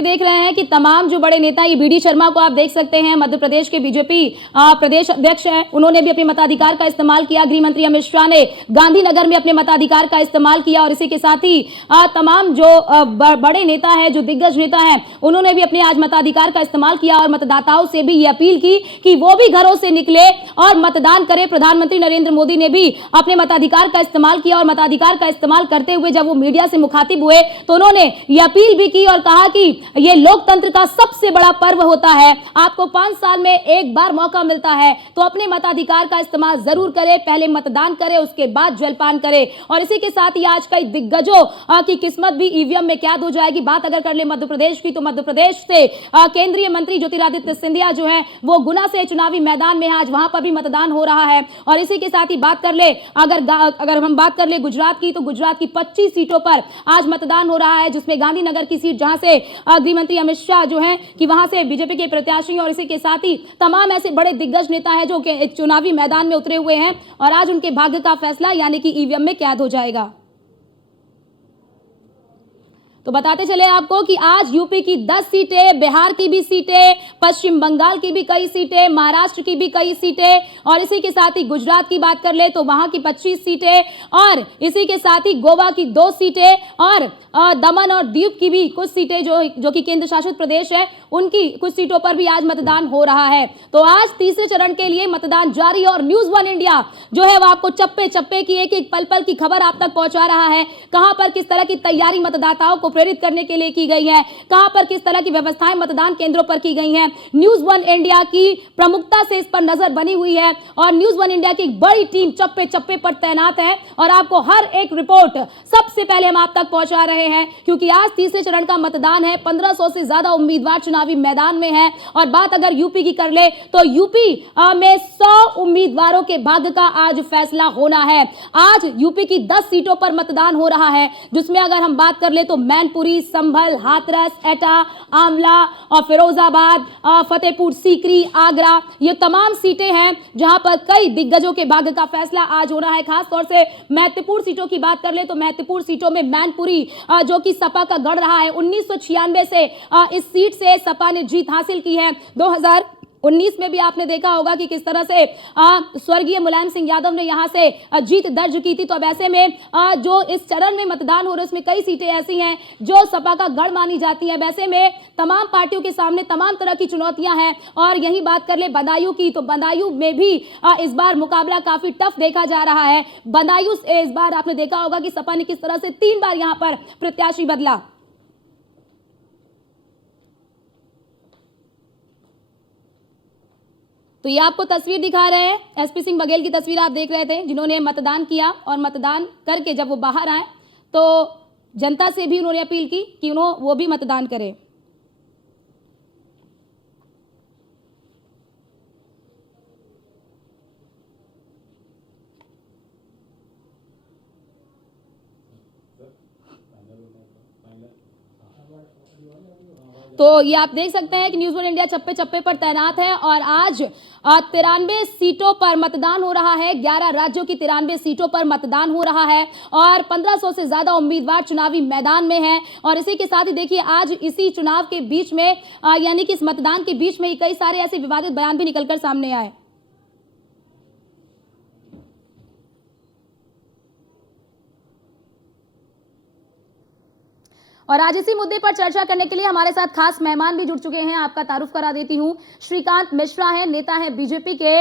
भी देख रहे हैं कि तमाम जो बड़े नेता, ये बीडी शर्मा को आप देख सकते हैं, मध्य प्रदेश के बीजेपी प्रदेश अध्यक्ष हैं, उन्होंने भी अपने मताधिकार का इस्तेमाल किया। गृह मंत्री अमित शाह ने गांधीनगर में अपने मताधिकार का इस्तेमाल किया और इसी के साथ ही तमाम जो बड़े नेता हैं, जो दिग्गज नेता हैं, उन्होंने भी अपने आज मताधिकार का इस्तेमाल किया और मतदाताओं से भी ये अपील की कि वो भी घरों से निकले और मतदान करें। प्रधानमंत्री नरेंद्र मोदी ने भी अपने मताधिकार का इस्तेमाल किया और मताधिकार का इस्तेमाल करते हुए जब वो मीडिया से मुखातिब हुए तो उन्होंने ये अपील भी की और कहा कि ये लोकतंत्र का सबसे बड़ा पर्व होता है, आपको 5 साल में एक बार मौका मिलता है तो अपने मताधिकार का इस्तेमाल जरूर करें, पहले मतदान करें, उसके बाद जलपान करें। और इसी के साथ ही आज कई दिग्गजों की किस्मत भी ईवीएम में कैद हो जाएगी। बात अगर कर ले मध्य प्रदेश की तो मध्य प्रदेश से केंद्रीय मंत्री ज्योतिरादित्य सिंधिया जो है वो गुना से चुनावी मैदान में, आज वहां पर भी मतदान हो रहा है। और इसी के साथ ही बात कर ले अगर हम बात कर ले गुजरात की, तो गुजरात की 25 सीटों पर आज मतदान हो रहा है, जिसमें गांधीनगर की सीट जहां से गृह मंत्री अमित शाह जो हैं कि वहां से बीजेपी के प्रत्याशी, और इसी के साथ ही तमाम ऐसे बड़े दिग्गज नेता हैं जो चुनावी मैदान में उतरे हुए हैं और आज उनके भाग्य का फैसला यानी कि ईवीएम में कैद हो जाएगा। तो बताते चले आपको कि आज यूपी की 10 सीटें, बिहार की भी सीटें, पश्चिम बंगाल की भी कई सीटें, महाराष्ट्र की भी कई सीटें और इसी के साथ ही गुजरात की बात कर ले तो वहां की 25 सीटें और इसी के साथ ही गोवा की 2 सीटें और दमन और दीव की भी कुछ सीटें जो कि केंद्र शासित प्रदेश है, उनकी कुछ सीटों पर भी आज मतदान हो रहा है। तो आज तीसरे चरण के लिए मतदान जारी और न्यूज़ 1 इंडिया जो है वो आपको चप्पे चप्पे की एक पल पल की खबर आप तक पहुंचा रहा है। कहां पर किस तरह की तैयारी मतदाताओं को प्रेरित करने के लिए की गई है, कहां पर किस तरह की व्यवस्थाएं मतदान केंद्रों पर की गई हैं, न्यूज़ 1 इंडिया की प्रमुखता से इस पर नजर बनी हुई है और न्यूज़ 1 इंडिया की एक बड़ी टीम चप्पे चप्पे पर तैनात है और आपको हर एक रिपोर्ट सबसे पहले हम आप तक पहुंचा रहे हैं क्योंकि आज तीसरे चरण का मतदान है। 1500 से ज्यादा उम्मीदवार चुनावी मैदान में हैं और बात अगर यूपी की कर ले तो यूपी में 100 उम्मीदवारों के भाग्य का आज फैसला होना है। आज यूपी की 10 सीटों पर मतदान हो रहा है, जिसमें अगर हम बात कर ले तो मैनपुरी, संभल, हाथरस, एटा, आंवला और फिरोजाबाद, फतेहपुर सीकरी, आगरा, ये तमाम सीटें हैं जहां पर कई दिग्गजों के भाग्य का फैसला आज होना है। खासतौर से महत्वपूर्ण सीटों की बात कर ले तो महत्वपूर्ण सीटों में मैनपुरी जो कि सपा का गढ़ रहा है, 1996 से इस सीट से सपा ने जीत हासिल की है। 2019 में भी आपने देखा होगा कि किस तरह से स्वर्गीय मुलायम सिंह यादव ने यहां से जीत दर्ज की थी। तो अब ऐसे में जो इस चरण में मतदान हो रहा है उसमें कई सीटें ऐसी हैं जो सपा का गढ़ मानी जाती हैं। वैसे में तमाम पार्टियों के सामने तमाम तरह की चुनौतियां हैं और यही बात कर ले बदायूं की तो बदायूं में भी इस बार मुकाबला काफी टफ देखा जा रहा है। बदायूं से इस बार आपने देखा होगा कि सपा ने किस तरह से 3 बार यहां पर प्रत्याशी बदला। तो ये आपको तस्वीर दिखा रहे हैं, एसपी सिंह बघेल की तस्वीर आप देख रहे थे, जिन्होंने मतदान किया और मतदान करके जब वो बाहर आए तो जनता से भी उन्होंने अपील की कि वो भी मतदान करें। तो ये आप देख सकते हैं कि न्यूज़ 1 इंडिया चप्पे चप्पे पर तैनात है और आज 93 सीटों पर मतदान हो रहा है। 11 राज्यों की 93 सीटों पर मतदान हो रहा है और 1500 से ज्यादा उम्मीदवार चुनावी मैदान में हैं। और इसी के साथ ही देखिए आज इसी चुनाव के बीच में यानी कि इस मतदान के बीच में ही कई सारे ऐसे विवादित बयान भी निकलकर सामने आए। और आज इसी मुद्दे पर चर्चा करने के लिए हमारे साथ खास मेहमान भी जुड़ चुके हैं। आपका तारुफ करा देती हूं, श्रीकांत मिश्रा है, नेता है बीजेपी के,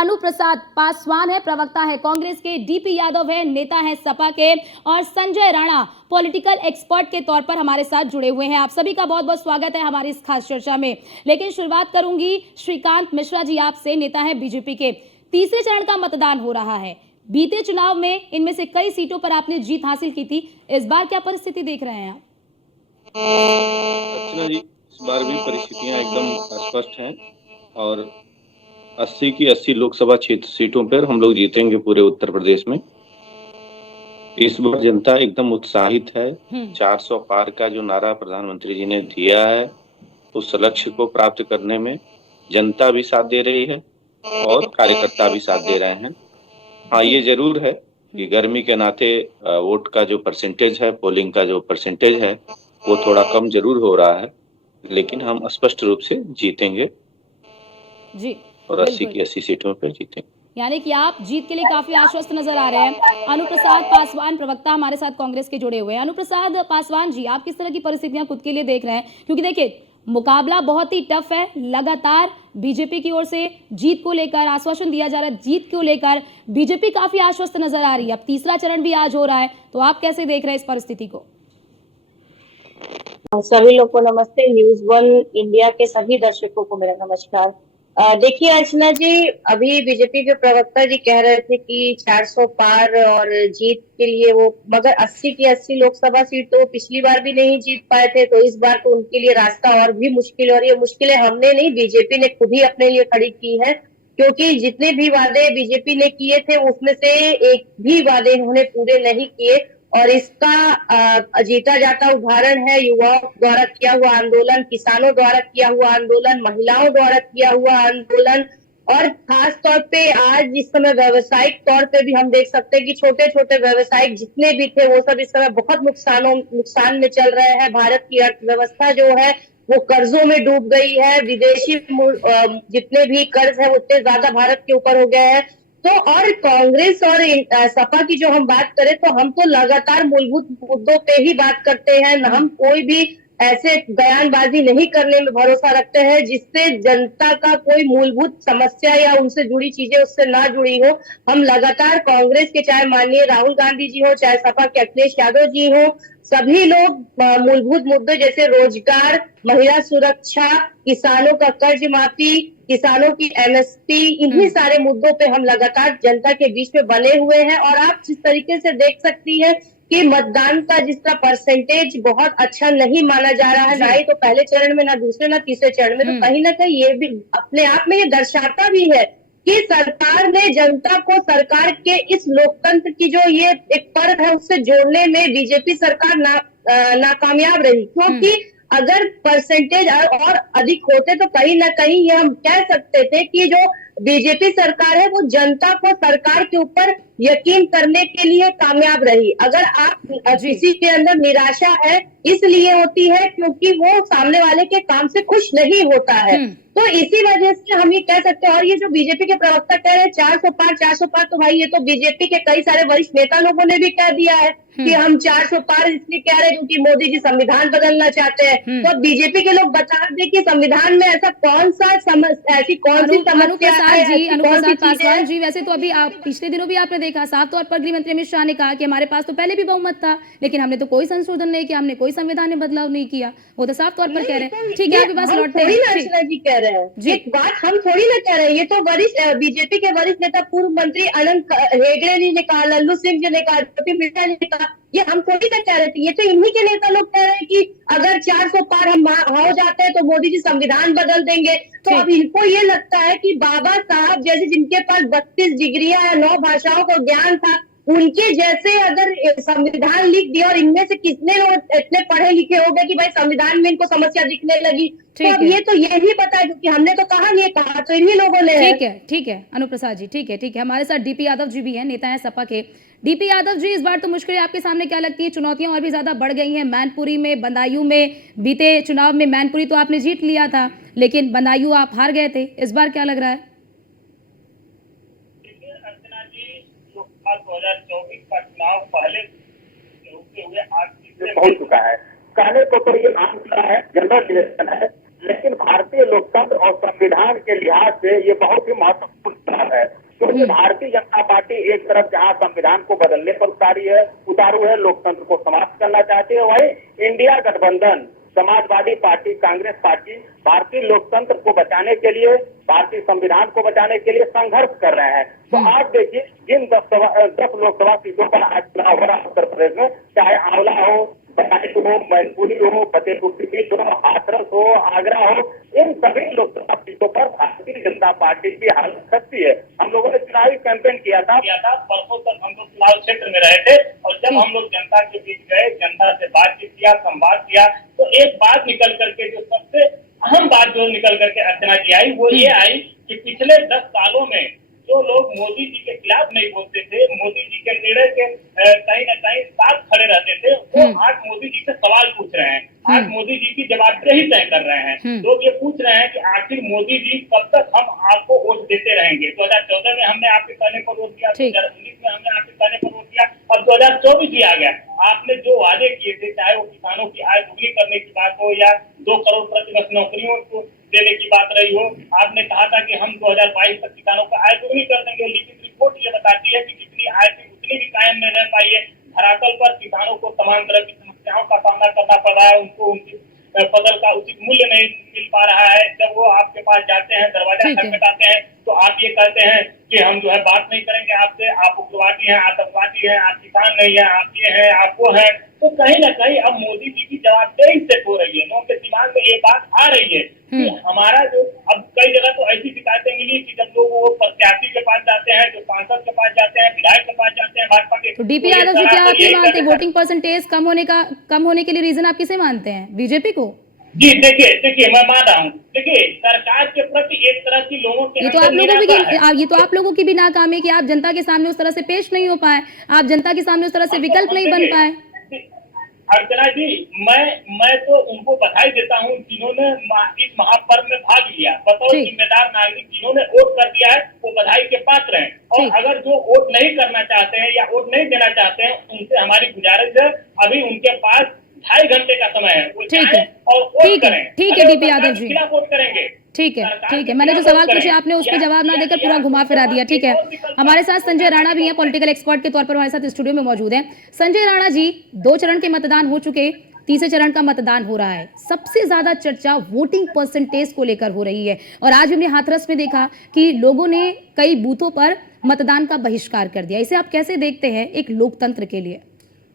अनु प्रसाद पासवान है, प्रवक्ता है कांग्रेस के, डीपी यादव है, नेता है सपा के और संजय राणा पॉलिटिकल एक्सपर्ट के तौर पर हमारे साथ जुड़े हुए हैं। आप सभी का बहुत बहुत स्वागत है हमारी इस खास चर्चा में। लेकिन शुरुआत करूंगी श्रीकांत मिश्रा जी आपसे, नेता है बीजेपी के। तीसरे चरण का मतदान हो रहा है, बीते चुनाव में इनमें से कई सीटों पर आपने जीत हासिल की थी, इस बार क्या परिस्थिति देख रहे हैं आप? अर्चना जी, इस बार भी परिस्थितियां एकदम स्पष्ट हैं और 80 की 80 लोकसभा क्षेत्र सीटों पर हम लोग जीतेंगे पूरे उत्तर प्रदेश में। इस बार जनता एकदम उत्साहित है। 400 पार का जो नारा प्रधानमंत्री जी ने दिया है उस लक्ष्य को प्राप्त करने में जनता भी साथ दे रही है और कार्यकर्ता भी साथ दे रहे हैं। हाँ, ये जरूर है कि गर्मी के नाते वोट का जो परसेंटेज है, पोलिंग का जो परसेंटेज है वो थोड़ा कम जरूर हो रहा है, लेकिन हम स्पष्ट रूप से जीतेंगे जी और 80 बिल्कुल। की 80 सीटों पर जीतेंगे। यानी कि आप जीत के लिए काफी आश्वस्त नजर आ रहे हैं। अनुप्रसाद पासवान प्रवक्ता हमारे साथ कांग्रेस के जुड़े हुए हैं। अनुप्रसाद पासवान जी, आप किस तरह की परिस्थितियां खुद के लिए देख रहे हैं? क्योंकि देखिए, मुकाबला बहुत ही टफ है। लगातार बीजेपी की ओर से जीत को लेकर आश्वासन दिया जा रहा है, जीत को लेकर बीजेपी काफी आश्वस्त नजर आ रही है। अब तीसरा चरण भी आज हो रहा है, तो आप कैसे देख रहे हैं इस परिस्थिति को? सभी लोग को नमस्ते। न्यूज वन इंडिया के सभी दर्शकों को मेरा नमस्कार। देखिए अर्चना जी, अभी बीजेपी के प्रवक्ता जी कह रहे थे कि 400 पार और जीत के लिए वो, मगर 80 की 80 लोकसभा सीट तो पिछली बार भी नहीं जीत पाए थे, तो इस बार तो उनके लिए रास्ता और भी मुश्किल, और ये मुश्किलें हमने नहीं, बीजेपी ने खुद ही अपने लिए खड़ी की है। क्योंकि जितने भी वादे बीजेपी ने किए थे उसमें से एक भी वादे उन्होंने पूरे नहीं किए, और इसका जीता जाता उदाहरण है युवाओं द्वारा किया हुआ आंदोलन, किसानों द्वारा किया हुआ आंदोलन, महिलाओं द्वारा किया हुआ आंदोलन, और खास तौर पे आज इस समय व्यवसायिक तौर पे भी हम देख सकते हैं कि छोटे छोटे व्यवसायिक जितने भी थे वो सब इस समय बहुत नुकसान में चल रहे हैं। भारत की अर्थव्यवस्था जो है वो कर्जों में डूब गई है। विदेशी जितने भी कर्ज है उतने ज्यादा भारत के ऊपर हो गए हैं। तो और कांग्रेस और सपा की जो हम बात करें तो हम तो लगातार मूलभूत मुद्दों पे ही बात करते हैं, हम कोई भी ऐसे बयानबाजी नहीं करने में भरोसा रखते हैं जिससे जनता का कोई मूलभूत समस्या या उनसे जुड़ी चीजें उससे ना जुड़ी हो। हम लगातार कांग्रेस के, चाहे माननीय राहुल गांधी जी हो, चाहे सपा के अखिलेश यादव जी हो, सभी लोग मूलभूत मुद्दे जैसे रोजगार, महिला सुरक्षा, किसानों का कर्ज माफी, किसानों की एमएसपी, इन्हीं सारे मुद्दों पे हम लगातार जनता के बीच में बने हुए हैं। और आप जिस तरीके से देख सकती हैं कि मतदान का जिसका परसेंटेज बहुत अच्छा नहीं माना जा रहा है, ना ही तो पहले चरण में, ना दूसरे, ना तीसरे चरण में, तो कहीं ना कहीं ये भी अपने आप में ये दर्शाता भी है कि सरकार ने जनता को सरकार के इस लोकतंत्र की जो ये एक पर्व है उससे जोड़ने में बीजेपी सरकार नाकामयाब रही। क्योंकि अगर परसेंटेज और अधिक होते तो कहीं ना कहीं ये हम कह सकते थे कि जो बीजेपी सरकार है वो जनता को सरकार के ऊपर यकीन करने के लिए कामयाब रही। अगर आप किसी के अंदर निराशा है इसलिए होती है क्योंकि वो सामने वाले के काम से खुश नहीं होता है, तो इसी वजह से हम ये कह सकते हैं। और ये जो बीजेपी के प्रवक्ता कह रहे हैं 400 पार, तो भाई ये तो बीजेपी के कई सारे वरिष्ठ नेता लोगों ने भी कह दिया है कि हम 400 पार इसलिए कह रहे हैं क्योंकि मोदी जी संविधान बदलना चाहते हैं। तो बीजेपी के लोग बता दें कि संविधान में ऐसा कौन सा ऐसी कौन सी समस्या है, अनुप्रसाद पासवान जी, वैसे तो अभी पिछले दिनों भी आपने देखा, साफ तौर पर गृह मंत्री अमित शाह ने कहा कि हमारे पास तो पहले भी बहुमत था लेकिन हमने तो कोई संशोधन नहीं किया, हमने कोई संविधान में बदलाव नहीं किया। वो तो साफ तौर पर कह रहे हैं। ठीक है, आपके पास लौटते हैं। जी कह रहे हैं, एक बात हम थोड़ी ना कह रहे हैं, ये तो वरिष्ठ बीजेपी के वरिष्ठ नेता पूर्व मंत्री अनंत हेगड़े जी ने कहा, लल्लू सिंह जी ने कहा, मिश्रा जी ने कहा, ये हम थोड़ी ना कह रहे थे, ये तो इन्हीं के नेता लोग कह रहे हैं कि अगर 400 पार हम हो जाते हैं तो मोदी जी संविधान बदल देंगे। तो अब इनको ये लगता है कि बाबा साहब जैसे जिनके पास 32 डिग्रियां या 9 भाषाओं का ज्ञान था, उनके जैसे अगर संविधान लिख दिया, और इनमें से कितने लोग इतने पढ़े लिखे हो गए कि भाई संविधान में इनको समस्या दिखने लगी। तो अब ये तो यही पता है क्योंकि हमने तो कहा नहीं, कहा तो इन्हीं लोगों ने। ठीक है अनुप्रसाद जी, ठीक है। हमारे साथ डीपी यादव जी भी हैं, नेता हैं सपा के। डीपी यादव जी, इस बार तो मुश्किलें आपके सामने क्या लगती है? चुनौतियां और भी ज्यादा बढ़ गई हैं। मैनपुरी में, बदायूं में, बीते चुनाव में मैनपुरी तो आपने जीत लिया था लेकिन बदायूं आप हार गए थे, इस बार क्या लग रहा है? 2024 का चुनाव पहले होते हुए आज से पहुंच चुका है। कहने को तो ये आम चुनाव है, जनरल इलेक्शन है, लेकिन भारतीय लोकतंत्र और संविधान के लिहाज से ये बहुत ही महत्वपूर्ण चुनाव है। क्योंकि भारतीय जनता पार्टी एक तरफ जहां संविधान को बदलने पर उतारू है, लोकतंत्र को समाप्त करना चाहती है, वहीं इंडिया गठबंधन, समाजवादी पार्टी, कांग्रेस पार्टी भारतीय लोकतंत्र को बचाने के लिए, भारतीय संविधान को बचाने के लिए संघर्ष कर रहे हैं। तो आप देखिए जिन 10 लोकसभा सीटों पर आज चुनाव हो रहा है उत्तर प्रदेश में, चाहे आंवला हो, बदायूं हो, मैनपुरी हो, फतेहपुर सीकरी हो, हाथरस हो, आगरा हो, इन सभी लोकसभा सीटों पर भारतीय जनता पार्टी की हालत खस्ती है। हम लोगों ने चुनावी कैंपेन किया था। परसों तक हम लोग चुनाव क्षेत्र में रहे थे और जब हम लोग जनता के बीच गए, जनता से बातचीत किया, संवाद किया, तो एक बात निकल करके, जो सबसे अहम बात जो निकल करके अर्चना की आई, वो ये आई कि पिछले 10 सालों में जो लोग मोदी जी के खिलाफ नहीं बोलते थे, मोदी जी के निर्णय के कहीं न कहीं साथ खड़े रहते थे, वो आज मोदी जी से सवाल पूछ रहे हैं, आज मोदी जी की जवाबदेही तय कर रहे हैं। लोग ये पूछ रहे हैं कि आखिर मोदी जी कब तक हम आपको वोट देते रहेंगे। 2014 में हमने आपके कहने पर वोट दिया, 2019 में हमने आपके कहने पर वोट दिया, अब 2024 ही आ गया। आपने जो वादे किए थे, चाहे वो किसानों की आय दुगनी करने की बात हो या 2 करोड़ प्रति वर्ष नौकरियों को देने की बात रही हो, आपने कहा था कि हम 2022 तक किसानों का आय दुगनी कर देंगे, लेकिन रिपोर्ट ये बताती है कि जितनी आय थी उतनी भी कायम नहीं रह पाई है। धरातल पर किसानों को तमाम तरह की समस्याओं का सामना करना पड़ रहा है, उनको उनकी फसल का उचित मूल्य नहीं मिल पा रहा है। जब वो आपके पास जाते हैं, दरवाजा खटखटाते हैं, तो आप ये कहते हैं कि हम जो है बात नहीं करेंगे आपसे, आप उग्रवादी हैं, आतंकवादी हैं, आप किसान नहीं है, आप ये हैं, आप वो हैं। तो कहीं ना कहीं अब मोदी जी की जवाबदेही से हो रही है, लोगों के दिमाग में ये बात आ रही है कि हमारा जो अब कई जगह तो ऐसी शिकायतें मिली कि जब लोग वो प्रत्याशी के पास जाते हैं, जो सांसद के पास जाते हैं, विधायक के पास जाते हैं भाजपा के, तो डीपी यादव जी, क्या आप ये मानते हैं वोटिंग परसेंटेज कम होने के लिए रीजन आप किसे मानते हैं, बीजेपी को? जी देखिए मैं मान रहा हूँ, देखिए सरकार के प्रति एक तरह की लोगों के ये तो आप लोगों की भी नाकामी कि आप जनता के सामने उस तरह से पेश नहीं हो पाए, आप जनता के सामने उस तरह से विकल्प नहीं बन पाए। अर्चना जी, मैं तो उनको बधाई देता हूँ जिन्होंने इस महापर्व में भाग लिया, बतौर जिम्मेदार नागरिक जिन्होंने वोट कर दिया है, वो बधाई के पात्र हैं। और अगर जो वोट नहीं करना चाहते हैं या वोट नहीं देना चाहते हैं, उनसे हमारी गुजारिश है, अभी उनके पास 2.5 घंटे का समय है, वो जाएं और वोट करें। ठीक है डीपी यादव जी, वोट करेंगे। ठीक है, मैंने जो सवाल पूछे आपने उस पर जवाब ना देकर पूरा घुमा फिरा दिया। ठीक है, हमारे साथ संजय राणा भी हैं, पॉलिटिकल एक्सपर्ट के तौर पर हमारे साथ स्टूडियो में मौजूद हैं। संजय राणा जी, 2 चरण के मतदान हो चुके, तीसरे चरण का मतदान हो रहा है। सबसे ज्यादा चर्चा वोटिंग परसेंटेज को लेकर हो रही है और आज हमने हाथरस में देखा कि लोगों ने कई बूथों पर मतदान का बहिष्कार कर दिया। इसे आप कैसे देखते हैं एक लोकतंत्र के लिए?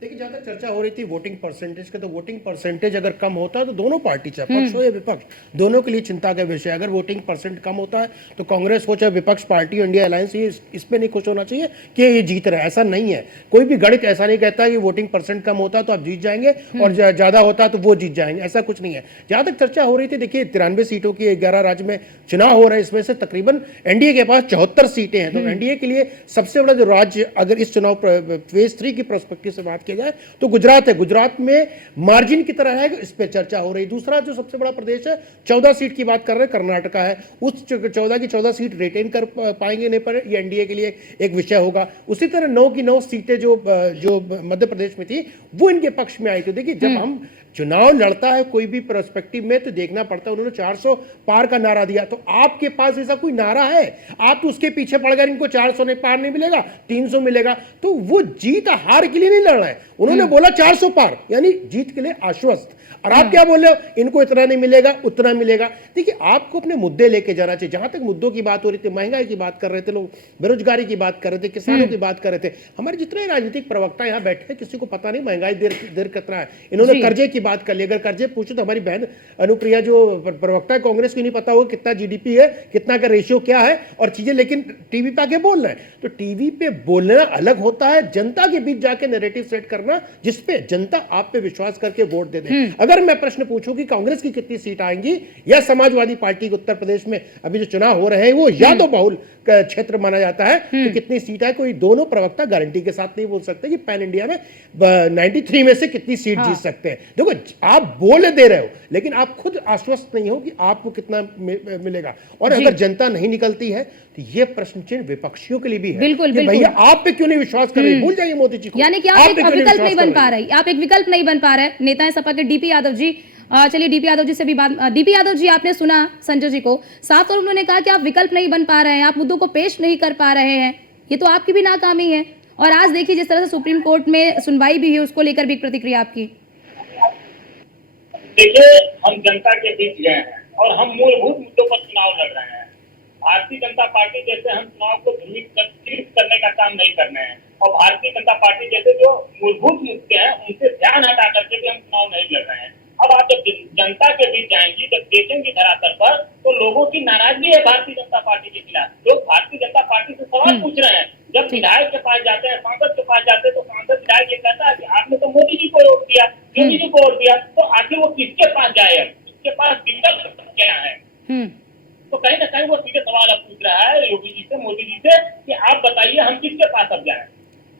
देखिए, जहाँ तक चर्चा हो रही थी वोटिंग परसेंटेज का, तो वोटिंग परसेंटेज अगर कम होता है तो दोनों पार्टी, चाहे पक्ष हो या विपक्ष, दोनों के लिए चिंता का विषय है। अगर वोटिंग परसेंट कम होता है तो कांग्रेस हो चाहे विपक्ष पार्टी हो, इंडिया अलायंस, ये इस पे नहीं खुश होना चाहिए कि ये जीत रहा है। ऐसा नहीं है, कोई भी गणित ऐसा नहीं कहता कि वोटिंग परसेंट कम होता है तो आप जीत जाएंगे और ज्यादा होता है तो वो जीत जाएंगे, ऐसा कुछ नहीं है। जहां तक चर्चा हो रही थी, देखिए 93 सीटों की 11 राज्य में चुनाव हो रहे हैं, इसमें से तकरीबन एनडीए के पास 74 सीटें हैं। तो एनडीए के लिए सबसे बड़ा जो राज्य, अगर इस चुनाव फेज 3 की पर्सपेक्टिव से बात की जाए तो गुजरात है। गुजरात में मार्जिन की तरह है, इस पे चर्चा हो रही। दूसरा जो सबसे बड़ा प्रदेश है, 14 सीट की बात कर रहे हैं, कर्नाटका है। उस 14 की 14 सीट रिटेन कर पाएंगे नहीं पर ये एनडीए के लिए एक विषय होगा। उसी तरह 9 की 9 सीटें जो मध्य प्रदेश में थी वो इनके पक्ष में आई। तो देखिए, जब हम चुनाव लड़ता है कोई भी पर्सपेक्टिव में तो देखना पड़ता है। उन्होंने 400 पार का नारा दिया, तो आपके पास ऐसा कोई नारा है? आप तो उसके पीछे पड़ गए, इनको 400 नहीं पार नहीं मिलेगा, 300 मिलेगा। तो वो जीत हार के लिए नहीं लड़ रहा है, उन्होंने बोला 400 पार, यानी जीत के लिए आश्वस्त। और आप क्या बोल रहे हो, इनको इतना नहीं मिलेगा उतना मिलेगा। देखिए, आपको अपने मुद्दे लेके जाना चाहिए। जहां तक मुद्दों की बात हो रही थी, महंगाई की बात कर रहे थे लोग, बेरोजगारी की बात कर रहे थे, किसानों की बात कर रहे थे। हमारे जितने राजनीतिक प्रवक्ता यहाँ बैठे हैं, किसी को पता नहीं महंगाई देर कितना है। इन्होंने कर्जे की बात कर ली। अगर कर्जे पूछो तो हमारी बहन अनुप्रिया जो प्रवक्ता है कांग्रेस की, नहीं पता होगा कितना जीडीपी है, कितना का रेशियो क्या है और चीजें, लेकिन टीवी पे आके बोल रहे हैं। तो टीवी पे बोलना अलग होता है, जनता के बीच जाके नैरेटिव सेट करना जिसपे जनता आप पे विश्वास करके वोट दे दे। अगर मैं प्रश्न पूछूं कि कांग्रेस की कितनी सीट आएंगी या समाजवादी पार्टी के उत्तर प्रदेश में अभी जो चुनाव हो रहे हैं वो यादव बहुल क्षेत्र माना जाता है, तो कितनी सीट है, कोई दोनों प्रवक्ता गारंटी के साथ नहीं बोल सकते कि पैन इंडिया में 93 में से कितनी सीट जीत सकते हैं। देखो, आप बोल दे रहे हो लेकिन आप खुद आश्वस्त नहीं हो कि आपको कितना मिलेगा। और अगर जनता नहीं निकलती है तो ये प्रश्न चिन्ह विपक्षियों के लिए भी है। बिल्कुल, भैया आप पे क्यों नहीं विश्वास कर रहे? भूल जाइए मोदी जी को। यानी कि आप एक विकल्प नहीं बन पा रहे, आप एक विकल्प नहीं बन पा रहे। नेता है सपा के डीपी यादव जी, चलिए डीपी यादव जी से भी बात। डीपी यादव जी, आपने सुना संजय जी को, साफ तौर उन्होंने कहा कि आप विकल्प नहीं बन पा रहे हैं, आप मुद्दों को पेश नहीं कर पा रहे हैं, ये तो आपकी भी नाकामी है। और आज देखिए जिस तरह से सुप्रीम कोर्ट में सुनवाई भी हुई, उसको लेकर भी एक प्रतिक्रिया आपकी। देखिए, हम जनता के बीच गए हैं और हम मूलभूत मुद्दों पर चुनाव लड़ रहे हैं। भारतीय जनता पार्टी जैसे हम चुनाव को ध्रुवीकृत करने का काम नहीं कर रहे हैं और भारतीय जनता पार्टी जैसे जो मूलभूत मुद्दे हैं उनसे ध्यान हटा करके भी हम चुनाव नहीं लड़ रहे हैं। अब आप जब जनता के बीच जाएंगी, जब देखेंगी धरातल पर, तो लोगों की नाराजगी है भारतीय जनता पार्टी के खिलाफ। लोग भारतीय जनता पार्टी से सवाल पूछ रहे हैं। जब विधायक के पास जाते हैं, सांसद के पास जाते हैं, तो सांसद विधायक ये कहता है कि आपने तो मोदी जी को वोट दिया, योगी जी को वोट दिया, तो आखिर वो किसके पास जाए? इसके पास विकल्प क्या है? तो कहीं ना कहीं वो सीधे सवाल अब पूछ रहा है योगी जी से, मोदी जी से, कि आप बताइए हम किसके पास अब जाएं।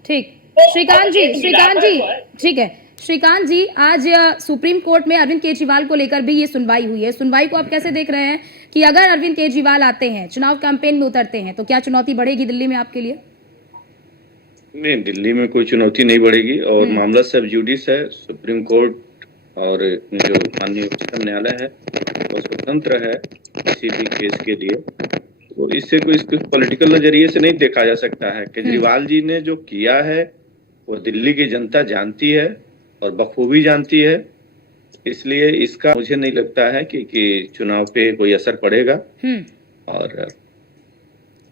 ठीक, तो श्रीकांत एक जी, तो है। ठीक है श्रीकांत जी, आज सुप्रीम कोर्ट में अरविंद केजरीवाल को लेकर भी ये सुनवाई हुई है। सुनवाई को आप कैसे देख रहे हैं कि अगर अरविंद केजरीवाल आते हैं, चुनाव कैंपेन में उतरते हैं, तो क्या चुनौती बढ़ेगी दिल्ली में आपके लिए? नहीं, दिल्ली में कोई चुनौती नहीं बढ़ेगी और मामला सब जुडिस है। सुप्रीम कोर्ट और जो माननीय उच्चतम न्यायालय है वो स्वतंत्र है किसी भी केस के लिए, तो इससे कोई इसको पॉलिटिकल नजरिए से नहीं देखा जा सकता है। केजरीवाल जी ने जो किया है वो दिल्ली की जनता जानती है और बखूबी जानती है, इसलिए इसका मुझे नहीं लगता है कि चुनाव पे कोई असर पड़ेगा। और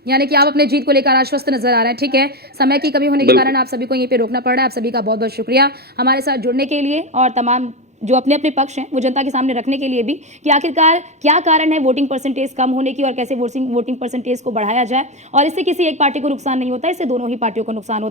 यानी कि आप अपने जीत को लेकर आश्वस्त नजर आ रहे हैं। ठीक है, समय की कमी होने के कारण आप सभी को यहीं पे रोकना पड़ रहा है। आप सभी का बहुत बहुत शुक्रिया हमारे साथ जुड़ने के लिए और तमाम जो अपने अपने पक्ष हैं वो जनता के सामने रखने के लिए भी कि आखिरकार क्या कारण है वोटिंग परसेंटेज कम होने की और कैसे वोटिंग परसेंटेज को बढ़ाया जाए और इससे किसी एक पार्टी को नुकसान नहीं होता, इससे दोनों ही पार्टियों को नुकसान होता है।